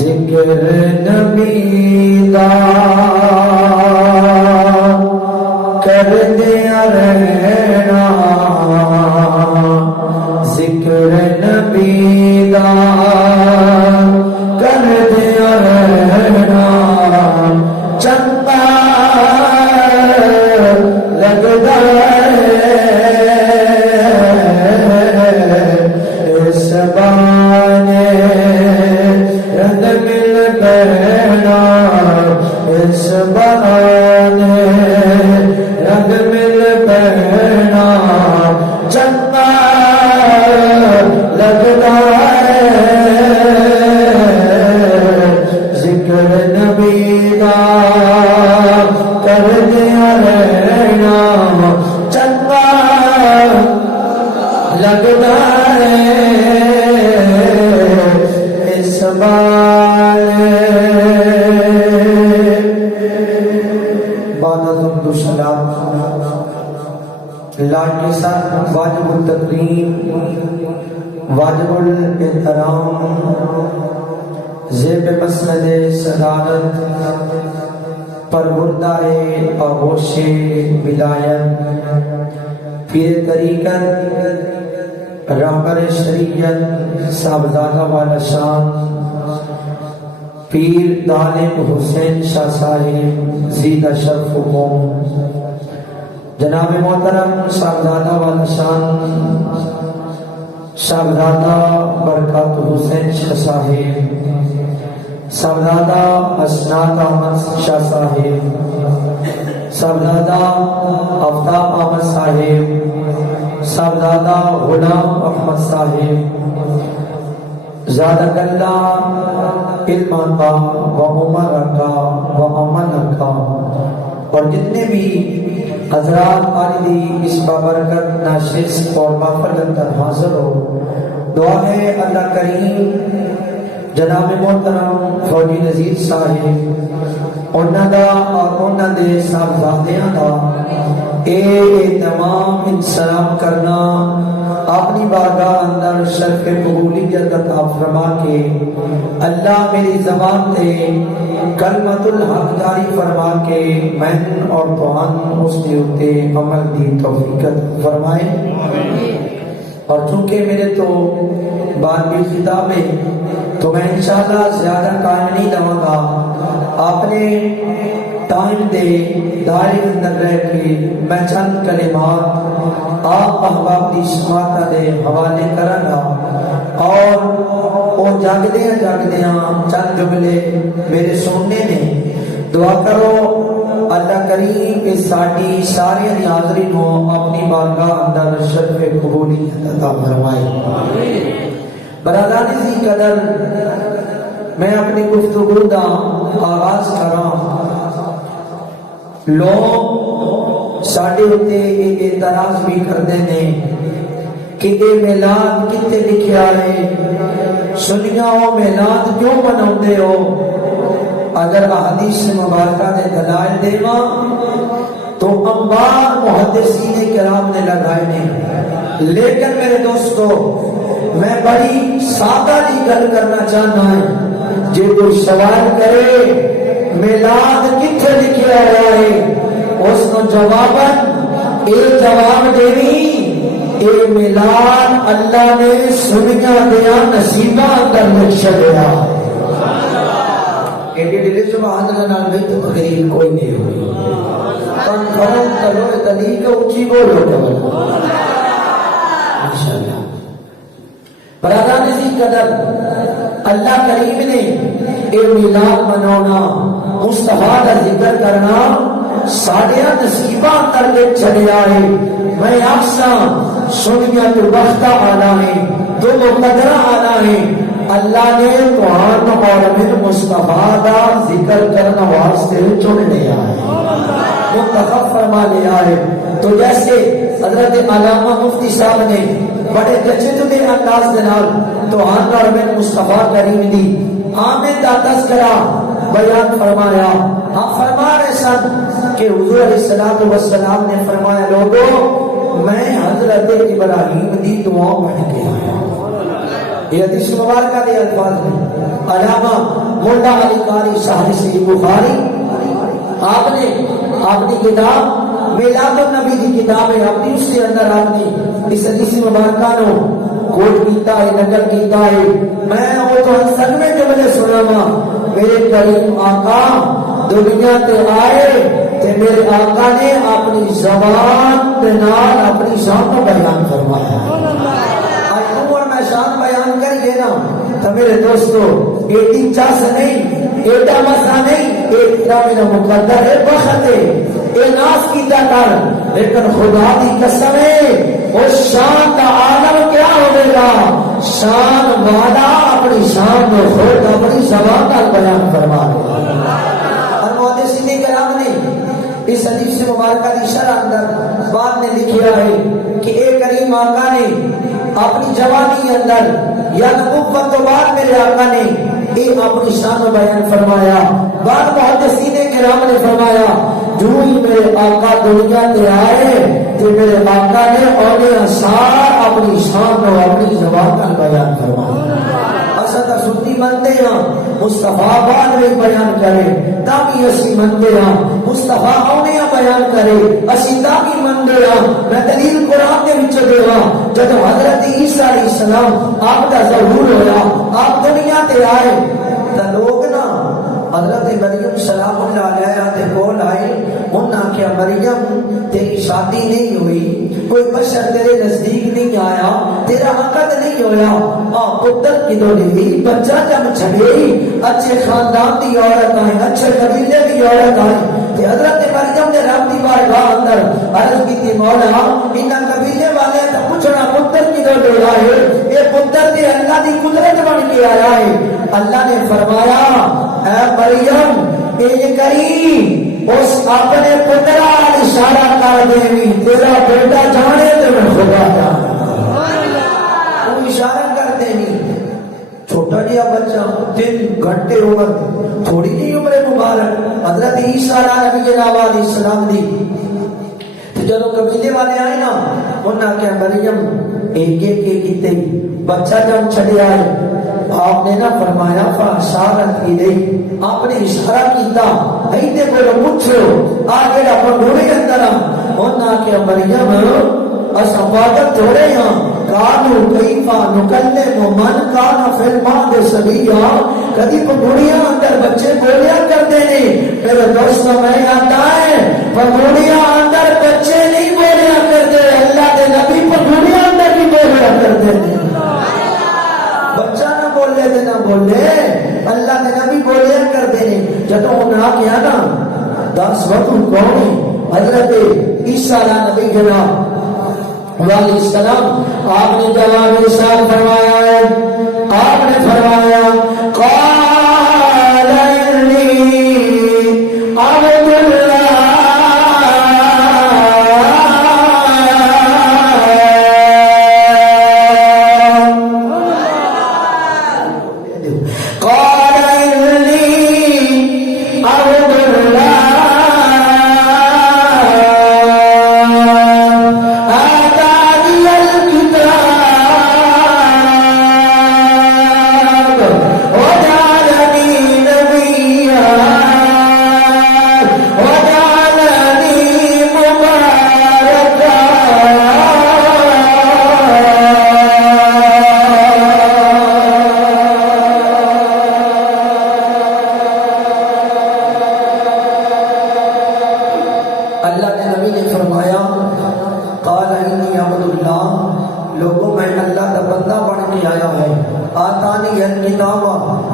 ذکر نبی دا کر دیا رہنا، ذکر نبی دا کر دیا رہنا، چندا لگتا اس بانے رد مل بہنا، اس بانے رد مل بہنا، چندا لگتا ذکر نبی دا کر دیا رہنا، چندا لگتا اس بارے۔ بعد از حمد و سلام لاڈ کے ساتھ واجب التکریم، واجب الاحترام، زیب مسند صدارت، پروردہ آغوش ولایت، پیر طریقت، رہبر شریعت، صاحبزادہ والا شان، پیر طالب حسین شاہ صاحب زیدہ شرف و قوم، جناب محترم صاحبزادہ والا شان صاحبزادہ برکات حسین شاہ صاحب، صاحبزادہ اسناد احمد شاہ صاحب، صاحبزادہ آفتاب احمد صاحب، صاحبزادہ غلام احمد صاحب، زادک اللہ علم کا و عمر کا و عمل کا، اور جتنے بھی حضرات آلدی اس بابرکت ناشست اور مافرت در حاضر ہو، دعا ہے اللہ کریم جناب محترم فوجی نذیر صاحب انہاں دا اور انہاں دے صاحبزادیاں دا تمام سلام کرنا اپنی بارگاہ اندر شرف قبولیت عطا فرما کے اللہ میری زبان تے کلمت الحق جاری فرما کے میں اور توہن اس کے اوتے عمل دی توفیق فرمائے۔ اور چونکہ میرے تو بارہویں خطاب ہے تو میں انشاءاللہ زیادہ قائم نہیں دوں گا، آپ نے ٹائم دے دائرے اندر رہ کے میں چند کلمات آپ احباب دی سماعت دے حوالے کرنا، اور وہ جاگدیاں چند جملے میرے سننے نے دعا کرو اللہ کریم کہ ساڈی ساری حاضرین ہو اپنی بارگاہ اندر شرف قبولیت عطا فرمائے۔ برادران ذی قدر، میں اپنی گفتگو دا آغاز کراں۔ لوگ ساڈے اتے ایک اعتراض بھی کردے نے کہ یہ میلاد کتے لکھیا ہے، سنیاں ہو میلاد کیوں مناؤندے ہو؟ اگر احادیث مبارکہ دے دلائل دیواں تو انبار محدثین کرام نے لگائے نے، لیکن میرے دوستو میں بڑی سادہ دی گل کرنا چاہنا ہے۔ جے کوئی سوال کرے میلاد کتھے لکھیا ہوا ہے، اس کو جواباً ایک جواب دینی، اے میلاد اللہ نے سنیاں دیا نصیبہ اندر لکھ چھڈیا۔ ایڈی ڈیلی سبحان اللہ نال بھی تو تقریر کوئی نہیں ہوئی، پر کھڑوں کرو تلیق اونچی بولو ماشاءاللہ۔ برادران ذی قدر، اللہ کریم نے اے میلاد منانا، مصطفیٰ کا ذکر کرنا ساڑھے نصیبہ کر کے چھڑیا ہے۔ میں آپ سا سنیا تو وقتہ آنا ہے، تو مقدرہ آنا ہے، اللہ نے توہان اور امیر مصطفیٰ کا ذکر کرنا واسطے چن لیا ہے، منتخب فرما لیا ہے۔ تو جیسے حضرت علامہ مفتی صاحب نے بڑے جچدے انداز دنال توہان اور امیر مصطفیٰ کریم دی آمد دا تذکرہ بیان فرمایا، آپ فرما رہے سن کہ حضور علیہ السلام نے فرمایا لوگوں میں حضرت ابراہیم دی دعا پڑھ کے آیا۔ یہ حدیث مبارکہ دے الفاظ ہیں، علامہ مولا علی قاری شاہ صحیح بخاری آپ نے اپنی کتاب میلاد النبی کی کتاب ہے، اپنی اس کے اندر آپ نے اس حدیث مبارکہ نو کوٹ کیتا ہے، نقل کیتا ہے۔ میں وہ تو سن میں جملے سنا وا، میرے کریم آقا دنیا تے آئے تے میرے آقا نے اپنی زبان دے نال اپنی شان کو بیان فرمایا۔ آج عمر میں شان بیان کریے نا تو میرے دوستو ایڈی چاس نہیں، ایڈا مسا نہیں، ایک میرا مقدر ہے، بخت ہے، اے ناس کیتا کر، لیکن خدا دی قسم ہے اس شان کا عالم کیا ہوئے گا؟ شان والا اپنی شان کو خود اپنی زبان کا بیان فرما دے۔ اور محدثین کرام نے اس حدیث مبارکہ کی شرح اندر بعد نے لکھا ہے کہ اے کریم آقا نے اپنی جوانی اندر یا نبوت تو بعد میرے آقا نے اپنی شان بیان فرمایا۔ بعد محدثین کرام نے فرمایا جو ہی میرے آقا دنیا تے آئے تو میرے آقا نے اونے اشار اپنی شان کو اپنی زبان کا بیان فرمایا۔ اسد سنی منتے ہیں مصطفیٰ بعد میں بیان کرے تاکہ اسی منتے ہیں مصطفیٰ اونے بیان کرے اسی تاکہ منتے ہیں۔ میں دلیل قرآن کے وچ دے ہاں جب حضرت عیسیٰ علیہ السلام آپ کا ظہور ہوا، آپ دنیا تے آئے تو لوگ نا حضرت مریم سلام اللہ علیہ کے کول آئے، انہاں کیا مریم تیری شادی نہیں ہوئی، کوئی بشر تیرے نزدیک نہیں آیا، تیرا عقد نہیں ہویا، پتر کی تو نہیں بچہ جب چھڑے اچھے خاندان دی عورت آئے، اچھے قبیلے دی عورت آئے۔ حضرت مریم نے رب دی بارگاہ اندر عرض کی تھی مولا انہاں قبیلے والے تو پوچھنا پتر کی تو لے آئے، یہ پتر تے اللہ دی قدرت بن کے آیا ہے۔ اللہ نے فرمایا اے مریم یہ کری اس اپنے پتر اشارہ کر دے تیرا بیٹا جانے تو میں خدا جانا، وہ اشارہ کر دے چھوٹا جہا بچہ 3 گھنٹے عمر، تھوڑی جی عمر مبارک، حضرت عیسیٰ علیہ السلام دی جب قبیلے والے آئے نا انہاں کیا مریم ایک ایک کیتے بچہ جب چھڑے آئے آپ نے نا فرمایا فاشارت الیہ، آپ نے اشارہ کیتا ایتے کو پوچھو آ جڑا پنڈوڑے اندر انہاں کیا مریم اسفادت تھوڑے ہاں کانو کیفا نکلم من کانا فی المہد صبیا، کدی پنڈوڑیاں اندر بچے بولیا کرتے نہیں، میرے دوست میں آتا ہے پنڈوڑیاں اندر بچے نہیں بولیا کرتے، اللہ کے نبی پنڈوڑیاں اندر بھی بولیا کرتے ہیں، بچہ نہ بولے تھے نہ بولے، اللہ کے نبی بولیا کرتے ہیں۔ جب انہوں نے کیا نا 10 وقت کون حضرت عیسیٰ علیہ نبی جناب علیہ السلام آپ نے جواب ارشاد فرمایا ہے، آپ نے فرمایا قال انی عبد اللہ قال انی عبد اللہ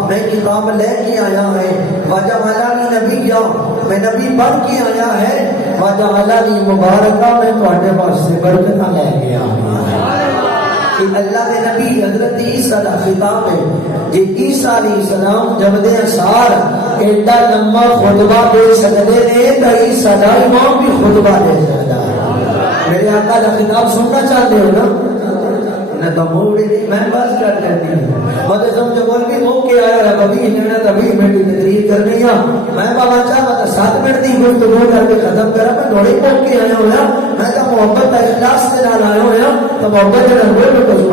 میں کتاب لے کے آیا ہے، وجعلنی نبیا، میں نبی بن کے آیا ہے، وجعلنی مبارکہ، میں تواڈے واسطے برکتاں لے کے آیا کہ اللہ کے نبی حضرت عیسیٰ کا خطاب ہے۔ جی عیسیٰ علیہ السلام جب دے اشار ایڈا لمبا خطبہ دے سکتے ہیں تو عیسیٰ کا امام بھی خطبہ دے سکتا ہے۔ میرے آقا کا خطاب سننا چاہتے ہو نا؟ تو موڑی نہیں، میں بس کر کرتی ہوں مجھے سمجھو بول بھی موقع آیا ہے کبھی انہوں تبھی میں بھی تقریر کرنی ہے، میں بابا چاہتا تو 7 منٹ دی گفتگو کر کے ختم کرا، میں تھوڑی موقع آیا ہوا، میں تو محبت کا اخلاص کے نال آیا ہوا، تو محبت کے نال کوئی بھی کچھ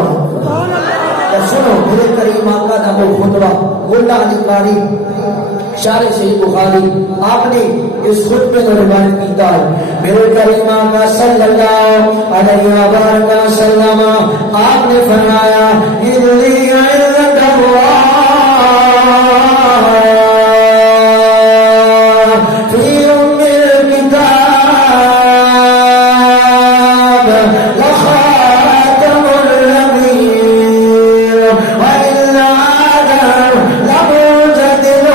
سنو میرے کریم آقا کا وہ خطبہ ملا علی قاری شارح صحیح بخاری آپ نے اس خطبے کو روایت کیتا ہے میرے کریم آقا صلی اللہ علیہ وسلم آپ نے فرمایا انی عند اللہ فی ام الکتاب لخاتم النبیین وإن آدم لمجدد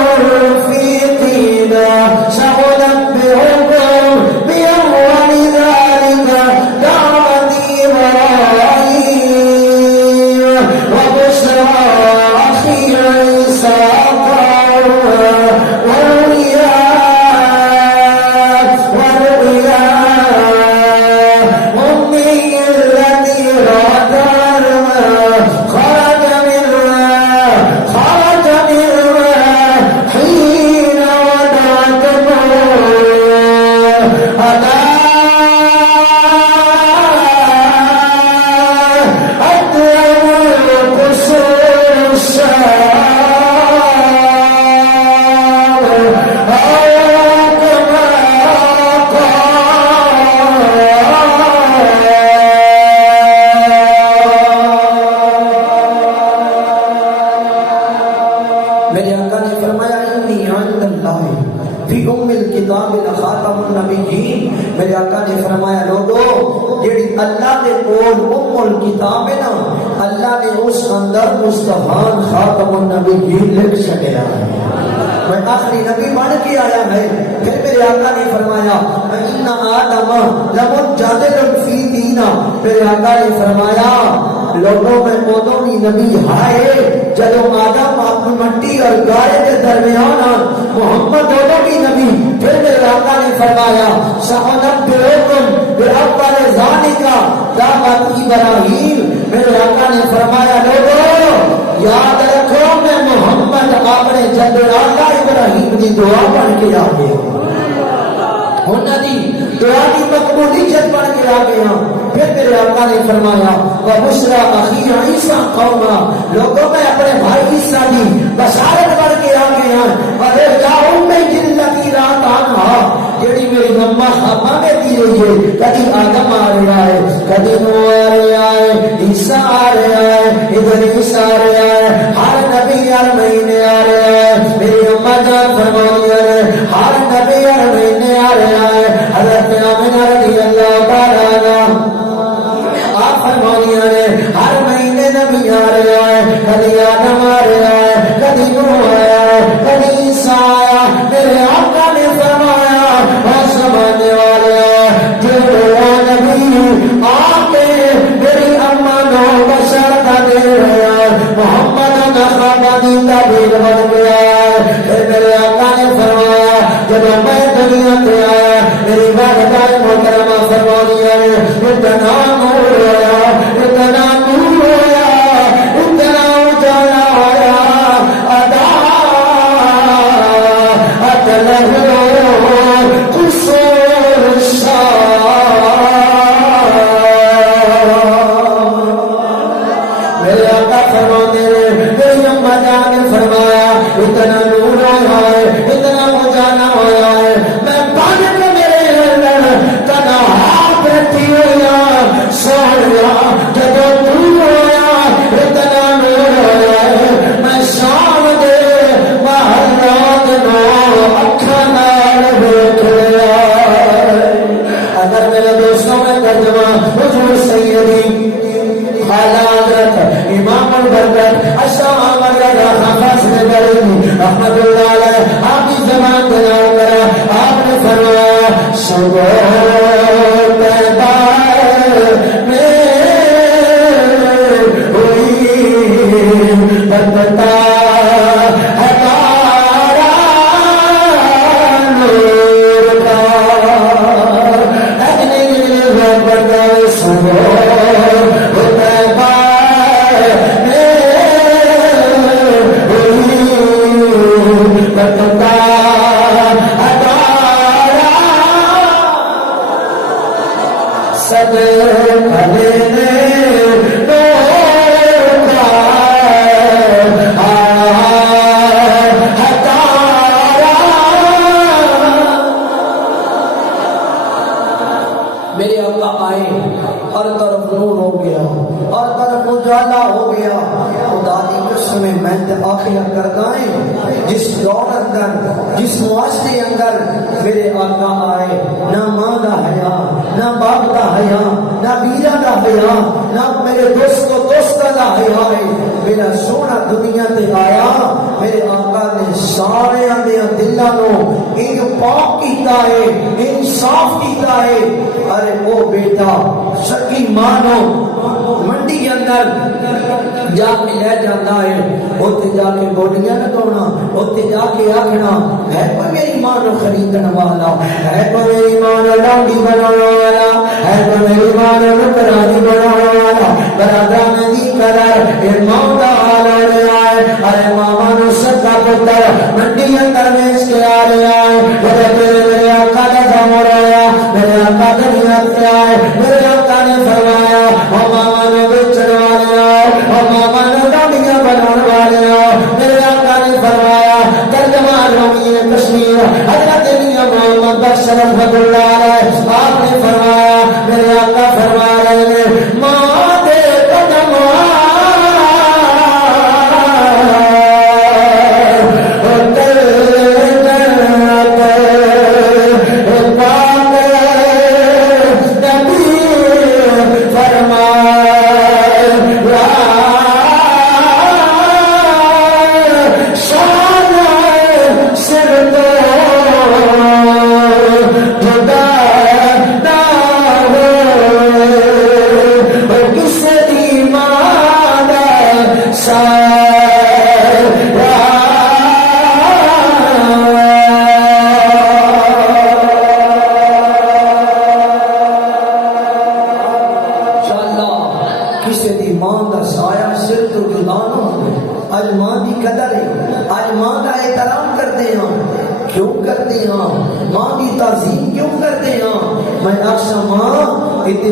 فی طیبہ سأنبئکم بأول ذلك دعوتی ابراہیم وبشرى أخي عیسی میرے آقا نے فرمایا انی عند اللہ فی ام الکتاب لخاتم النبیین میرے آقا نے فرمایا لوگو جیڑی اللہ دے کول ام الکتاب ہے نا اللہ نے اس اندر مصطفی خاتم النبیین لکھ چھڈیا میں آخری نبی بن کے آیا ہے پھر میرے آقا نے فرمایا ان آدم لمجادل فی دینا میرے آقا نے فرمایا لوگوں میں ادو بھی نبی آئے جدو آدم آپ مٹی اور گارے کے درمیان محمد ادو بھی نبی پھر میرے آقا نے فرمایا سأنبئکم بأول ذلک دعوت ابراہیم میرے آقا نے فرمایا لوگوں یاد رکھو میں محمد اپنے جد آقا ابراہیم کی دعا پڑھ کے آ گیا انہوں دی دعا کی مقبولیت پڑھ کے آ گیا پھر میرے آقا نے فرمایا وبشرى أخي عیسی قوما لوگوں میں اپنے بھائی عیسیٰ کی بشارت پڑھ کے آ گیا اور یا امی جلتی رات آنہا جیڑی میری مما خاما میں دی رہی ہے کدی آدم آ رہا ہے کدی نوح آ رہا ہے عیسیٰ آ رہا ہے ادریس آ رہا ہے ہر نبی ہر مہینے آ رہا ہے میری اما جان فرمانی ہے ہر نبی ہر مہینے آ رہا ہے حضرت آمنہ رضی اللہ تعالیٰ عنہ آپ فرمانی ہے ہر مہینے نبی آ رہا ہے کدی آدم آ رہا ہے کدی نوح آیا ہے کدی عیسیٰ آیا میرے آقا نے فرمایا اور سمانے والے جو نبی آ کے میری اما نو بشر کا دے رہا ہے محمد نخابانی تعبیر بن گیا ہے پھر میرے آقا نے فرمایا جب میں دنیا پہ آیا میری والدہ محترمہ فرمانی ہے اتنا نور ہویا اتنا نور ہویا اتنا اجالا ہویا ادا اتلہو قصور شاہ میرے آقا فرمانے میری اما جان فرمایا اتنا نور ہویا ہے اتنا اجالا ہویا ہے میں بن کے میرے اندر تنہا بیٹھی ہویا سویا جب تو ہویا اتنا نور ہویا ہے میں شام دے محلات نو اکھا نال بیٹھ لیا اگر میرے دوستوں میں ترجمہ حضور سیدی اعلیٰ حضرت امام البرکت اشرف مرغا خاص نگری رحمت اللہ علیہ آپ کی زبان تیار کرا آپ نے فرمایا شبہ پیدا میں ہوئی بندتا ہمارا نور کا اگنے بندہ شبہ واقعہ کرتا ہے جس دور اندر جس معاشرے اندر میرے آقا آئے، نہ ماں دا حیا، نہ باپ دا حیا، نہ بیرا دا حیا، نہ میرے دوستاں دا حیا ہے، میرا سونا دنیا تے آیا، میرے آقا نے سارے دے دلاں نو ان پاک کیتا ہے، ان صاف کیتا ہے۔ ارے او بیٹا سکی ماں نو منڈی اندر جا کے لے جاتا ہے، اوتے جا کے گوڈیاں لگاونا، اوتے جا کے آکھنا ہے کوئی میری ماں نو خریدن والا، ہے کوئی میری ماں نو ڈانڈی بنانے والا، ہے کوئی میری ماں نو نکرانی بنانے والا، برادران دی قدر اے ماں دا حال ہو رہا ہے۔ ارے ماما نو سکا پتر منڈی اندر بیچ کے آ رہا ہے، میرے آقا نے دم ہو رہا، میرے آقا نے نیت کیا ہے، میرے آقا نے فرمایا او ماما نو بیچنے والے آؤ، او ماما نو ڈانڈیاں بنانے والے آؤ۔ میرے آقا نے فرمایا ترجمہ رومی کشمیر حضرت میاں محمد بخش رحمت اللہ علیہ، آپ نے فرمایا، میرے آقا فرما رہے ہیں ماں دے قدم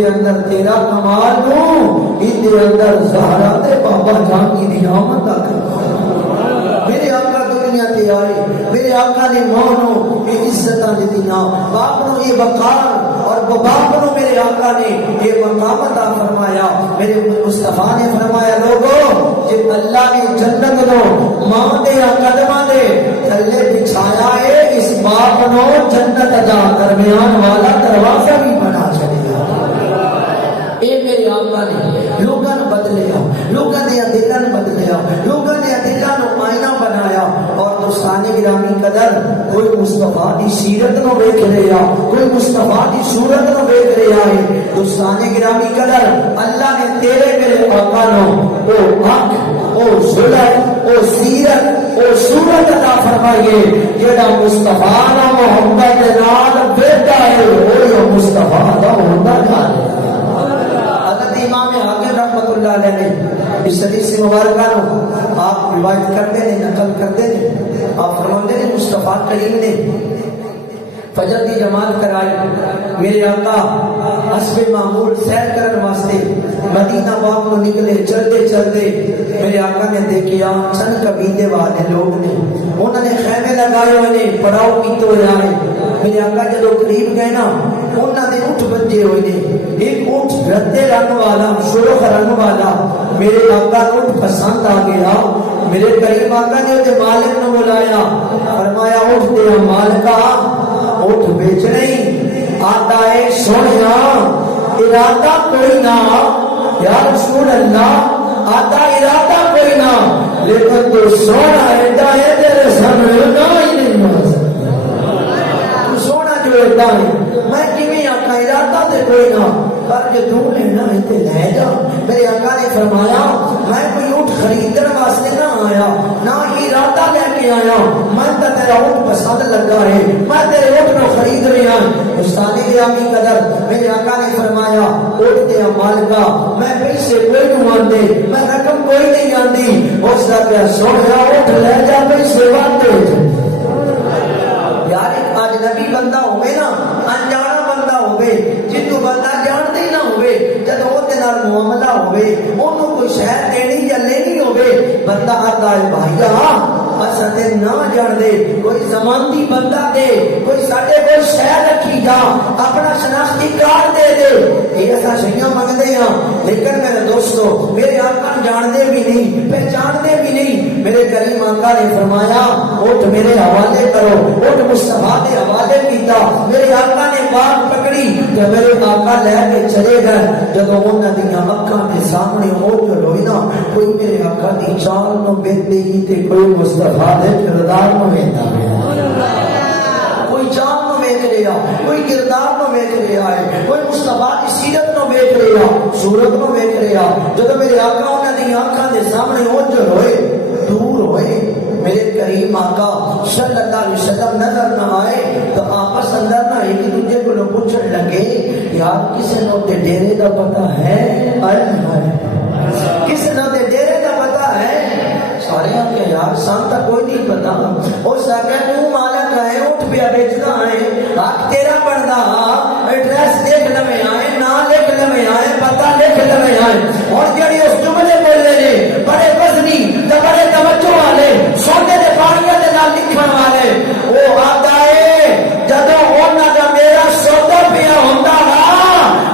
اندر تیرا کمال دوں، ادھر اندر زہرا تے بابا جان کی دیامت آکر میرے آقا دنیا تے آئے، میرے آقا نے مانو یہ عزتاں دیتیاں، باپ نو یہ وقار اور باپ نو میرے آقا نے یہ مقام عطا فرمایا۔ میرے مصطفیٰ نے فرمایا لوگو جب اللہ نے جنت نو ماں دے قدماں دے تھلے بچھایا ہے، اس باپ نو جنت دا درمیان والا دروازہ بھی بنا چھڑیا۔ اے میرے آقا نے لوگاں نو بدلیا، لوگاں دے دلاں نو بدلیا، لوگاں دے دلاں نو آئینہ بنایا۔ اور دوستان گرامی قدر کوئی مصطفیٰ دی سیرت نو ویکھ رہا، کوئی مصطفیٰ دی صورت نو ویکھ رہا ہے۔ دوستان گرامی قدر اللہ نے تیرے میرے آقا نو او حق، او ظلم، او سیرت، او صورت عطا فرمائیے جڑا مصطفیٰ نو محمد دے نال بیٹا ہے، او مصطفیٰ دا ہوندا جا رہا ہے۔ امام حاکم رحمت اللہ علیہ نے اس حدیث مبارکہ نو آپ روایت کرتے ہیں، نقل کرتے ہیں، آپ فرماتے ہیں مصطفیٰ کریم نے فجر دی جماعت کرائی، میرے آقا حسب معمول سیر کرن واسطے مدینہ پاک کو نکلے، چلتے چلتے میرے آقا نے دیکھا چند قبیلے والے لوگ نے، انہوں نے خیمے لگائے ہوئے نے، پڑاؤ کیتے ہوئے آئے۔ میرے آقا جدو قریب گئے نا، انہوں نے اٹھ بجے ہوئے نے، ایک اٹھ رتے رنگ والا، سرخ رنگ والا، میرے آقا کو اٹھ پسند آ گیا۔ میرے قریب آقا نے اسے مالک نے بلایا، فرمایا اٹھ دے مالکا، اٹھ بیچ نہیں آتا ہے سونیا، ارادہ کوئی نہ یا رسول اللہ، آتا ارادہ کوئی نہ، لیکن تو سونا ایڈا ہے تیرے سامنے نہ ہی نہیں ہو سکتا، تو سونا جو ایڈا ہے میں کیویں آقا ارادہ دے کوئی نہ، پر جو تو لینا ہے تے لے جا۔ میرے آقا نے فرمایا میں کوئی اونٹ خریدن واسطے نہ آیا، نہ ارادہ لے کے آیا، میں تو تیرا اونٹ پسند لگا ہے، میں تیرے اونٹ کو خرید رہا ہوں۔ استاد گرامی قدر میرے آقا نے فرمایا اونٹ دے مالکا میں پیسے کوئی نہیں آندے، میں رقم کوئی نہیں آندی، اس کا پیا سونا اونٹ لے جا، پیسے وانتے یار ایک اجنبی بندہ ہوئے نا، انجانا بندہ ہوئے، جنوں بندہ جانتے ہی نہ ہوئے، جب وہ نال معاملہ ہوئے، انہوں کوئی شہر دینی یا لینی ہوئے، بندہ آتا ہے بھائیا ستے نہ جان دے کوئی زمانتی بندہ دے کوئی ساڈے کول شے رکھی جا اپنا شناختی کارڈ دے دے یہ ایسا شیاں منگدے ہاں لیکن میرے دوستو میرے آقا جاندے بھی نہیں پہچاندے بھی نہیں میرے کریم آقا نے فرمایا اٹھ میرے حوالے کرو اٹھ مصطفیٰ کے حوالے کیتا میرے آقا نے بات پکڑی کہ میرے آقا لے کے چلے گئے جدوں انہاں دیاں اکھاں دے سامنے اٹھ روئی نا کوئی میرے آقا دی چال نو بیندے ہی تے کوئی مصطفیٰ دے کردار نو ویندا کوئی چال نو ویکھ رہا کوئی کردار نو ویکھ رہا ہے کوئی مصطفیٰ کی سیرت نو ویکھ رہا صورت نو ویکھ رہا جدوں میرے آقا انہاں دی آنکھاں دے سامنے اٹھ روئے دور ہوئے میرے کریم آقا صلی اللہ علیہ وسلم نظر نہ آئے تو آپس اندر نہ ایک دوسرے کو پوچھنے لگے یار کسی نو تے ڈیرے دا پتہ ہے کسی نو تے ڈیرے دا پتہ ہے سارے آگے یار سان تک کوئی نہیں پتا اس آگے تو مالک ہے اٹھ پیا بیچنا ہے حق تیرا بندا ایڈریس دیکھ لویں آئے نا لکھ لویں آئے پتہ لکھ لویں آئے اور جڑی اس جملے بولے نے بڑے وزنی تے بڑے توجہ والے سونے دے پانیاں دے نال لکھن والے او آتا ہے جدوں انہاں دا میرا سودا پیا ہوندا وا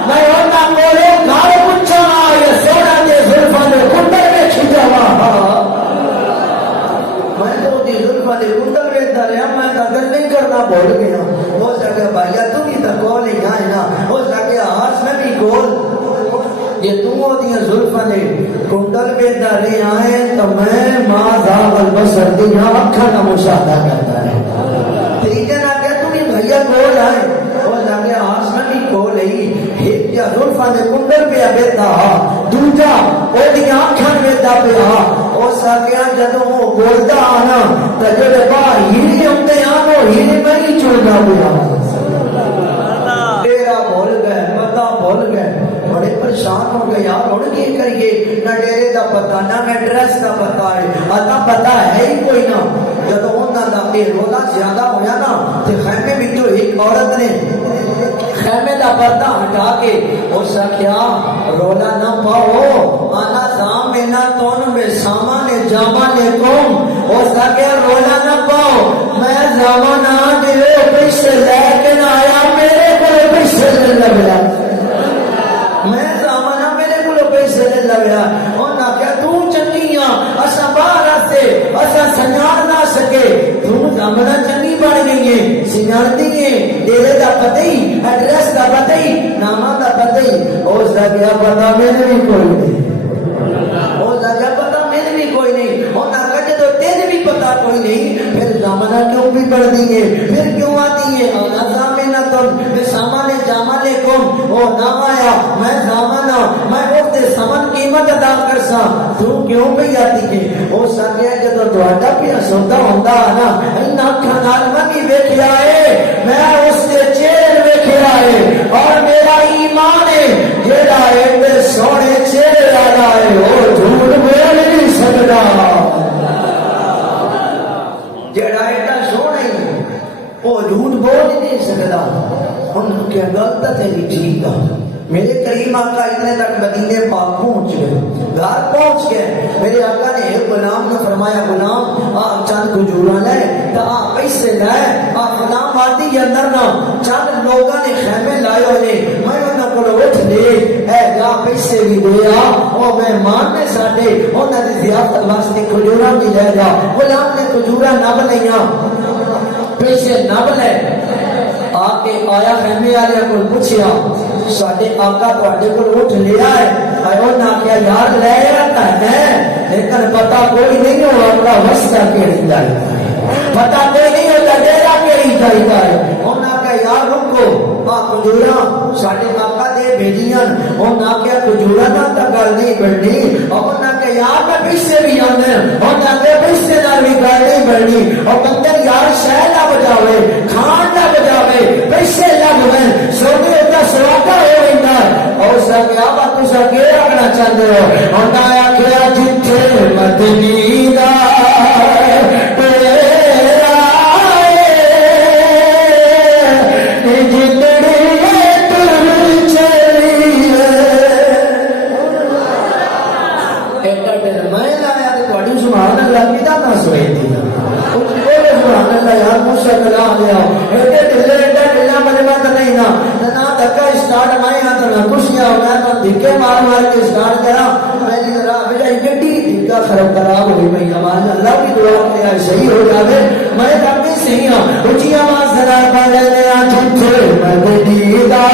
میں انہاں کولے گھر پوچھا یہ سونا دے زلفاں دے کنڈے وچ چھجاوا میں تو دی زلفاں دے کنڈے وچ دریا میں گل نہیں کرنا بھول گیا ہو سکے بھائی تو نہیں تے کول نہیں آئے نا ہو سکے ہاس میں بھی کول یہ تمہوں دیا زلفہ نے کنڈل میں دارے آئے تو میں ماں ذاب البصر دیا اکھا کا مشاہدہ کرتا ہے تیجے نہ کہ تمہیں بھئیہ کول آئے وہ جاگے آسمانی کول ہی ایک یا زلفہ نے کنڈل پہ بیتا دوجا او دیا اکھا بیتا پہ او ساکیا جدوں وہ گولدہ آنا تجربہ باہر ہیری امتے آنو ہیری میں ہی چھوڑا پہ تیرا بھول گئے پتہ بھول گئے بڑے پریشان ہو گئے یار اور کی کریے نہ ڈیرے دا پتہ نہ ایڈریس دا پتہ ہے اتا پتہ ہے ہی کوئی نہ جب انہاں دا اے رولا زیادہ ہویا نا تے خیمے وچوں ایک عورت نے خیمے دا پردہ ہٹا کے اس کیا رولا نہ پاؤ انا زامنا تون میں سامان جاما لیکم اس کیا رولا نہ پاؤ میں زمانہ دے پیسے لے کے نہ آیا میرے کو پیسے لے لیا میں زمانہ میرے کو پیسے لے لیا اور نہ کیا تو چنگیاں اسا باہر سے اسا سنجھان نہ سکے تو زمانہ چنگی بڑھ گئی ہے سنجھان دی ہے ڈیرے دا پتہ ہی ایڈریس دا پتہ ہی نامہ دا پتہ ہی اس دا کیا پتہ میرے بھی کوئی نہیں اس دا کیا پتہ میرے بھی کوئی نہیں اور نہ کہتے تو تیرے بھی پتہ کوئی نہیں پھر زمانہ کیوں بھی پڑھ دی ہے پھر کیوں آتی ہے اور نظامنا تم میں سامان جامع لیکم او نام آیا میں زمانہ میں وقت سمن قیمت ادا کرسا تو کیوں بھی آتی ہے او سکیا جدو دوڑا پیا سوتا ہوندہ نا انہا کھنال منی بیٹھ آئے میں اس کے چیر بیٹھ آئے اور میرا ایمان ہے جیڑا ایڈے سوڑے چیر آئے او جھوٹ بول نہیں سکتا جیڑا ایڈا سوڑے وہ جھوٹ بول نہیں سکتا ان کے غلط تیری ٹھیک ہے میرے کریم آقا اتنے تک مدینے پاک پہنچ گئے گھر پہنچ گئے میرے آقا نے ایک غلام نے فرمایا غلام چند کھجورا لے تا پیسے لے غلام وادی کے اندر نا چند لوگوں نے خیمے لائے ہوئے میں انہوں کو اٹھ دے اے جا پیسے بھی دیا او میں ماننے ساٹے انہوں نے زیادت واسطے کھجورا بھی لے جا غلام نے کھجورا نہ بنیا پیسے نہ بنے آکے آیا خیمے آلیا کو پوچھیا ساڑھے آقا تو آٹے کو اٹھ لیا ہے اور نہ کیا یار لے رہتا ہے لیکن پتا کوئی نہیں ہو اپنا وسطہ کیڑی جائے پتا کوئی نہیں ہوتا ڈیرا کیڑی جائے اور نہ کیا یار رکو کجورا ساڑھے آقا دے بھیجیاں اور نہ کیا کجورا نہ تکر نہیں بڑھنی اور نہ کیا یار میں پیسے بھی آنے اور نہ کیا پیسے نہ بھی کر نہیں بڑھنی اور بندر یار شہ نہ بجاوے کھان نہ بجاوے پیسے لگ گئے سونے ہوتا سواتا ہو رہتا ہے اور سا کیا بات تو سا کیا رکھنا چاہتے ہو اور نہ آیا کیا جتھے مدنی دا سبحان اللہ کی دا نہ سوئی تھی چکلا لیا ایڈے ڈھلا مجمع نہیں نہ دھکا اسٹارٹ میں تو نہ خوشیاں میں تو دھکے مار کے اسٹارٹ کرا میں ذرا بجائے گڈی دھکا خراب ہوئی میں امان اللہ کی دعا کیا صحیح ہو جاوے میں رب بھی صحیح ہوں اونچی آواز ذرا پڑھ لے جھوٹے مدیدہ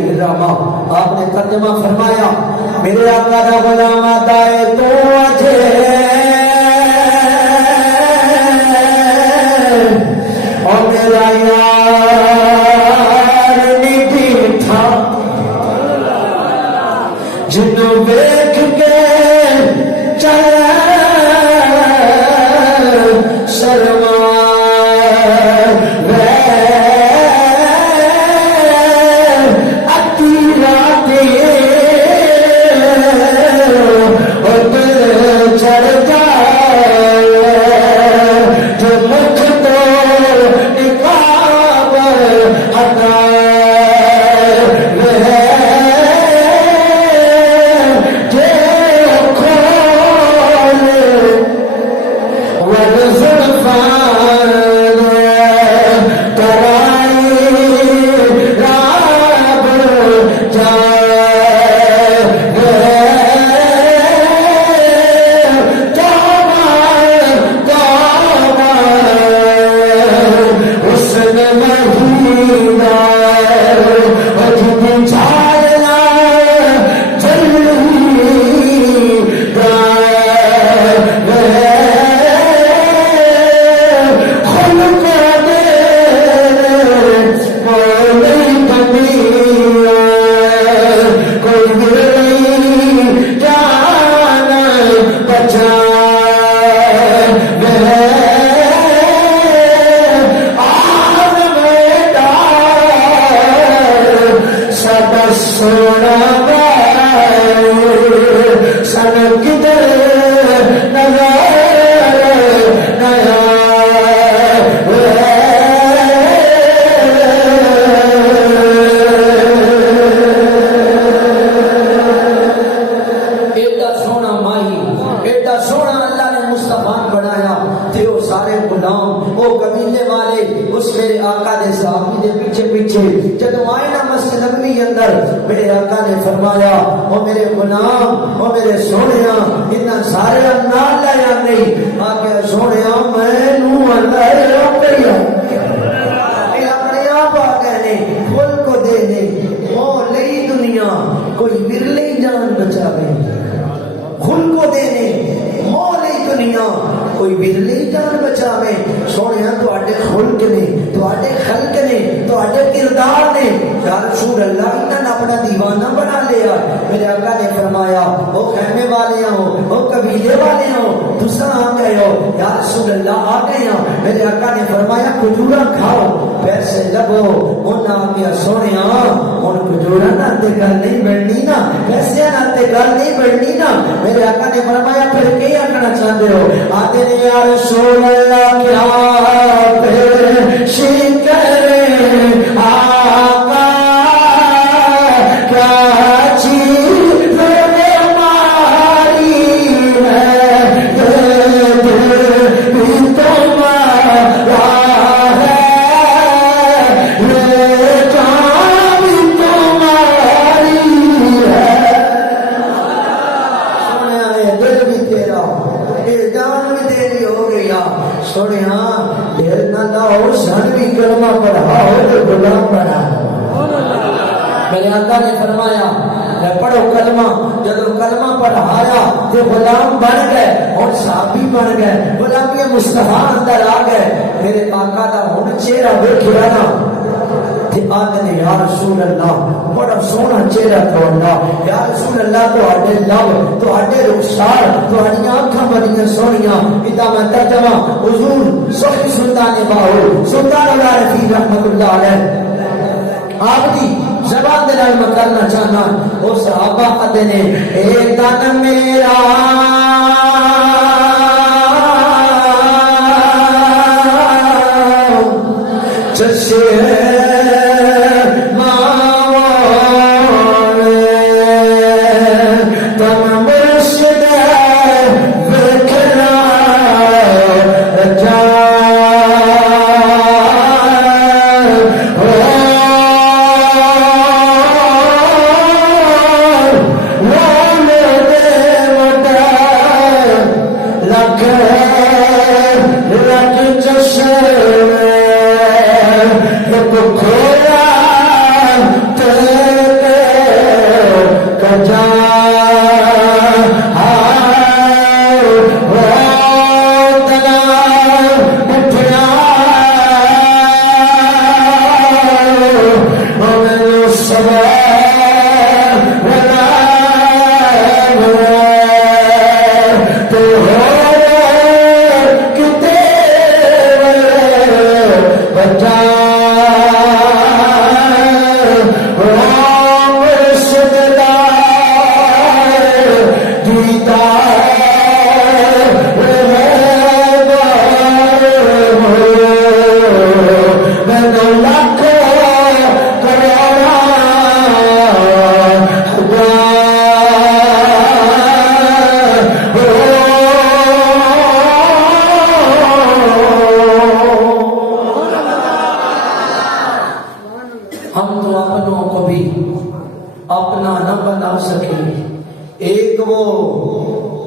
تیرا آپ نے ترجمہ فرمایا میرے آقا دا غلام آتا ہے تو اجے اور میرا یار نہیں تھا جنوں دیکھ کے چل شرما Tara غلام وہ قبیلے والے اس میرے آقا دے صحابی دے پیچھے پیچھے جب آئے نا مسجد نبوی اندر میرے آقا نے فرمایا او میرے غلام او میرے سونیا انہاں سارے نال لے آندے آکے سونیا میں نو اندر آ گیا اے اپنے آپ آ گئے نے کھل کو دے دے او لئی دنیا کوئی ورلی جان بچاوے کھل کو دے دے او لئی دنیا کوئی ورلی جان بچاوے سونیا تواڈے خلق نے تواڈے خلق نے تواڈے کردار نے یا رسول اللہ انہاں نے اپنا دیوانہ بنا لیا میرے آقا نے فرمایا او خیمے والے ہو او قبیلے والے ہو تساں آ گئے ہو یا رسول اللہ آ گئے ہو میرے آقا نے فرمایا کھجورا کھاؤ پیسے لبو انہاں آگیا سونیا ان کھجورا نہ تے گل نہیں بڑھنی نا پیسے نہ تے گل نہیں بڑھنی نا میرے آقا نے فرمایا پھر کیا آکھنا چاہتے ہو آتے نے یا رسول اللہ کیا پیش کریں آقا کیا چیز ہماری ہے دل بھی تمہارا ہے یہ جان بھی تمہاری ہے سنیا ہے دل بھی تیرا یہ جان بھی تیری ہو گیا سنیا دیر نہ لاؤ سن بھی کلمہ پڑھاؤ تو غلام بنا میرے آقا نے فرمایا پڑھو کلمہ جب کلمہ پڑھایا تو غلام بن گئے اور صحابی بن گئے غلامی مصطفیٰ اندر آ گئے میرے آقا دا ہن چہرہ دیکھیا نا تے آتے نے یا رسول اللہ بڑا سونا چہرہ تھوڑا یا رسول اللہ تو آڈے لب تو آڈے رخسار تو آڈی آنکھاں بڑیاں سونیاں اتا میں ترجمہ حضور صحیح سلطان باہو سلطان اللہ رفیع رحمت اللہ علیہ آپ دی زبان دے نال میں کرنا چاہنا وہ صحابہ آتے نے اے تن میرا چشے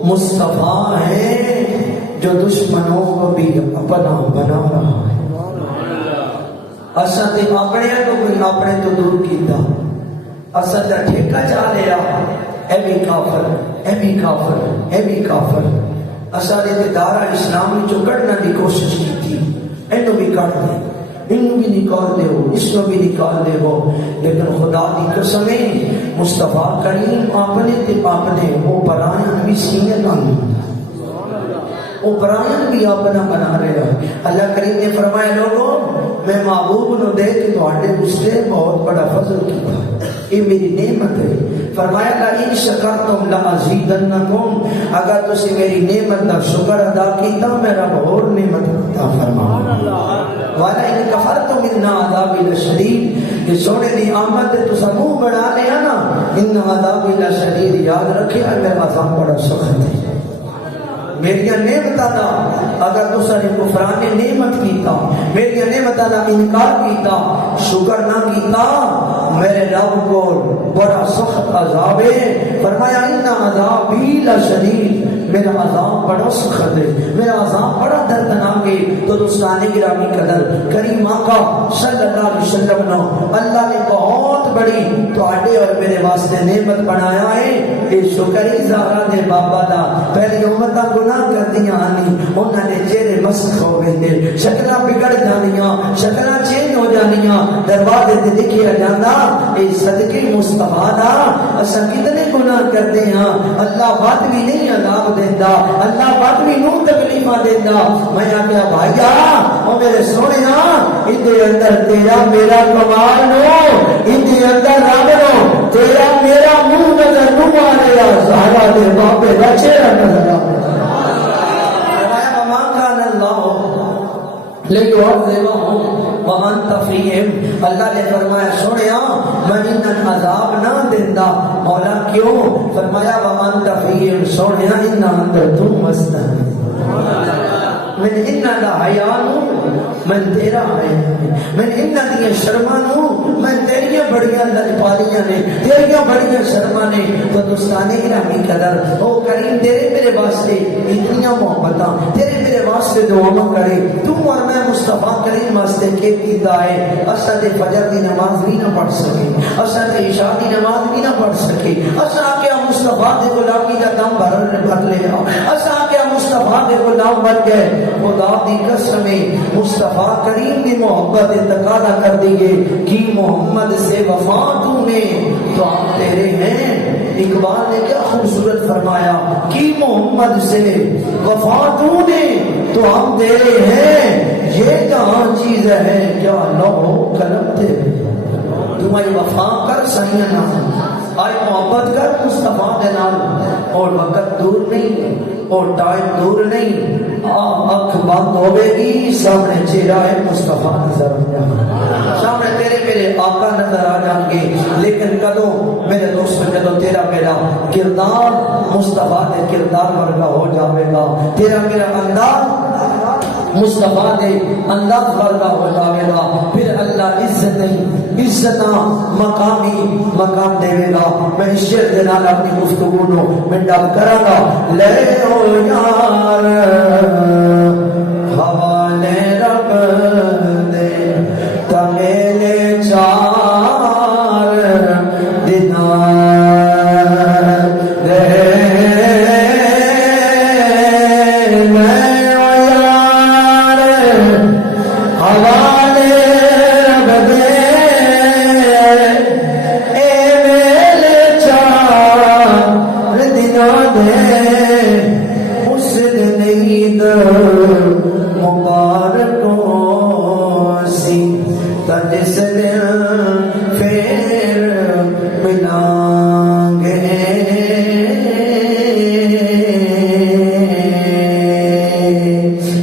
مصطفیٰ ہے جو دشمنوں کو بھی اپنا بنا رہا ہے اساں تے اپنے تو کوئی اپنے تو دور کیتا اساں تے ٹھیکا چا لیا اے بھی کافر اے بھی کافر اے بھی کافر اساں نے تے دارا اسلام وچوں کڈنے دی کوشش کیتی اینو بھی کڈ دے انہوں بھی نکال دے ہو اس کو بھی نکال دے ہو لیکن خدا دی قسمیں مصطفیٰ کریم اپنے تے اپنے وہ برائن بھی سینے نہ وہ برائن بھی اپنا بنا رہا ہے اللہ کریم نے فرمایا لوگوں میں محبوب نو دے کہ تواڈے مسلے بہت بڑا فضل کیتا یہ میری نعمت ہے فرمایا کہ ان شکرتم لازیدنکم اگر تسی میری نعمت دا شکر ادا کیتا میں رب اور نعمت عطا فرماؤں والا ان کفرتم ان عذاب لشدید یہ سونے دی آمد تے تسا منہ بنا لیا نا ان عذاب لشدید یاد رکھے میرا عذاب بڑا سخت ہے میری نعمتاں دا اگر تساں نے کفران نعمت کیتا، میری نعمتاں دا انکار کیتا، شکر نہ کیتا، میرے رب کو بڑا سخت عذاب ہے۔ فرمایا ان عذابی لشدید، میرا عذاب بڑا سخت ہے، میرا عذاب بڑا دردناک ہے۔ تو دوستان گرامی قدر کریم آقا صلی اللہ علیہ وسلم نے اللہ نے بہت بڑی تواڈے اور میرے واسطے نعمت بنایا ہے۔ اے شکر ہی زہرا دے بابا دا، پہلی امتاں گناہ کردیاں نہیں، انہاں دے چہرے مسخ ہو گئے، شکلاں بگڑ جانیاں، شکلاں چینج ہو جانیاں، دروازے تے لکھیا جاندا اے صدقے مصطفیٰ دا اساں کتنے گناہ کرتے ہاں، اللہ بات بھی نہیں عذاب دیندا، اللہ بات بھی نو تکلیفاں دیندا۔ میں آکھیا بھائیا او میرے سونیا اندے اندر تیرا میرا کمال نو، اندے اندر رب نو تیرا میرا منہ نظر نو آ رہا، زہرا دے بابے دا چہرہ نظر آ رہا۔ اللہ نے فرمایا سنیا میں انہاں عذاب نہ دیندا، مولا کیوں؟ فرمایا ومن تفیم سنیا انہاں اندر تو مست ہے، میں انہاں دا حیا نو میں تیرا ہے، میں انہاں دی شرما نو میں تیریاں بڑیاں لجپالیاں نے، تیریاں بڑیاں شرما نے۔ تو دوستانے گرامی قدر او کریم تیرے میرے واسطے اتنیاں محبتاں، تیرے میرے واسطے دعاواں کرے، تو اور میں مصطفیٰ کریم واسطے کے کیتا ہے۔ اساں تے فجر دی نماز بھی نہ پڑھ سکے، اساں تے عشاء دی نماز بھی نہ پڑھ سکے، اساں کیا مصطفیٰ دے غلامی دا دم بھر لیا، اساں کیا مصطفیٰ دے غلام بن گئے۔ خدا دی قسم مصطفیٰ کریم دی محبت تقاضا کر دیے کہ محمد سے وفا تو نے تو ہم تیرے ہیں۔ اقبال نے کیا خوبصورت فرمایا کہ محمد سے وفا تو نے تو ہم تیرے ہیں، یہ کہاں چیز ہے کیا لوح قلم تیرے، تمہاری وفا کر سائیاں نہ آئے محبت کر مصطفیٰ دے نال، اور وقت دور نہیں اور ٹائم دور نہیں، آنکھ بند ہوے گی سامنے چہرہ ہے مصطفیٰ نظر آ جائے، سامنے تیرے میرے آقا نظر آ جائیں گے۔ لیکن کدو میرے دوست جدو تیرا میرا کردار مصطفیٰ دے کردار ورگا ہو جاوے گا، تیرا میرا انداز مصطفیٰ دے انداز ورگا ہو جاوے گا، پھر اللہ عزت مقام دے گا۔ میں اس شعر دے نال اپنی گفتگو نو میں ڈال کراں گا۔ لے او یار حوالے رب دے تمیلے چار دنار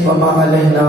وما علینا